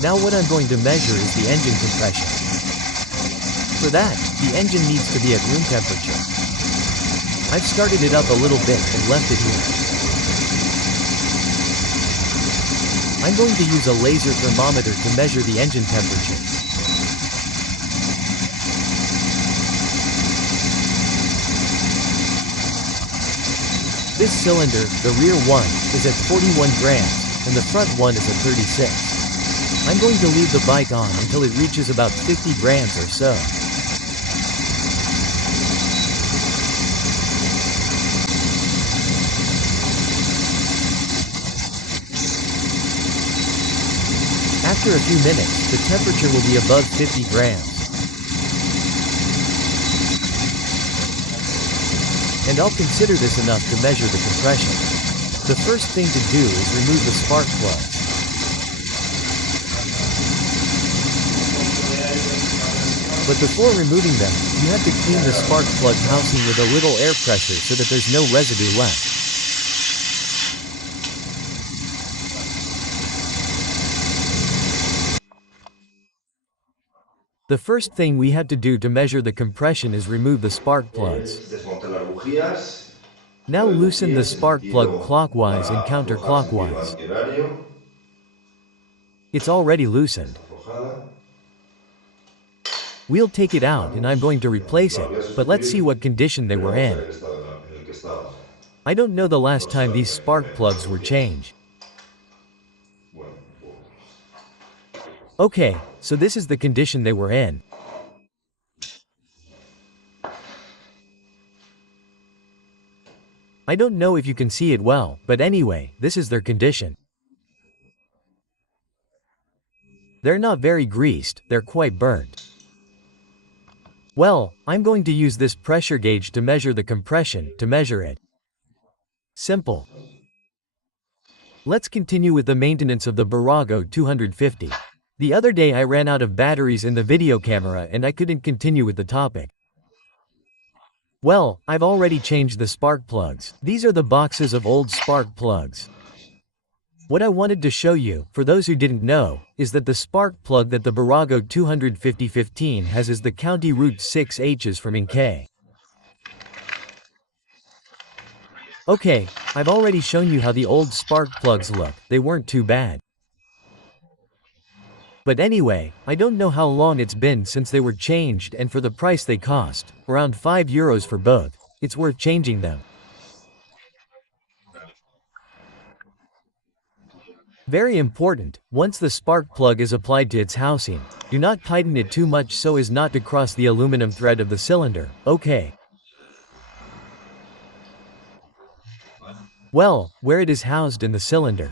Now what I'm going to measure is the engine compression. For that, the engine needs to be at room temperature. I've started it up a little bit and left it here. I'm going to use a laser thermometer to measure the engine temperature. This cylinder, the rear one, is at 41 grams, and the front one is at 36. I'm going to leave the bike on until it reaches about 50 grams or so. After a few minutes, the temperature will be above 50 grams. And I'll consider this enough to measure the compression. The first thing to do is remove the spark plugs. But before removing them, you have to clean the spark plug housing with a little air pressure so that there's no residue left. The first thing we had to do to measure the compression is remove the spark plugs. Now loosen the spark plug clockwise and counterclockwise. It's already loosened. We'll take it out and I'm going to replace it, but let's see what condition they were in. I don't know the last time these spark plugs were changed. Okay, so this is the condition they were in. I don't know if you can see it well, but anyway, this is their condition. They're not very greased, they're quite burnt. Well, I'm going to use this pressure gauge to measure the compression, to measure it. Simple. Let's continue with the maintenance of the Virago 250. The other day I ran out of batteries in the video camera and I couldn't continue with the topic. Well, I've already changed the spark plugs. These are the boxes of old spark plugs. What I wanted to show you, for those who didn't know, is that the spark plug that the Virago 250-15 has is the County Route 6H's from Inke. Okay, I've already shown you how the old spark plugs look, they weren't too bad. But anyway, I don't know how long it's been since they were changed and for the price they cost, around €5 for both, it's worth changing them. Very important, once the spark plug is applied to its housing, do not tighten it too much so as not to cross the aluminum thread of the cylinder, okay? Well, where it is housed in the cylinder,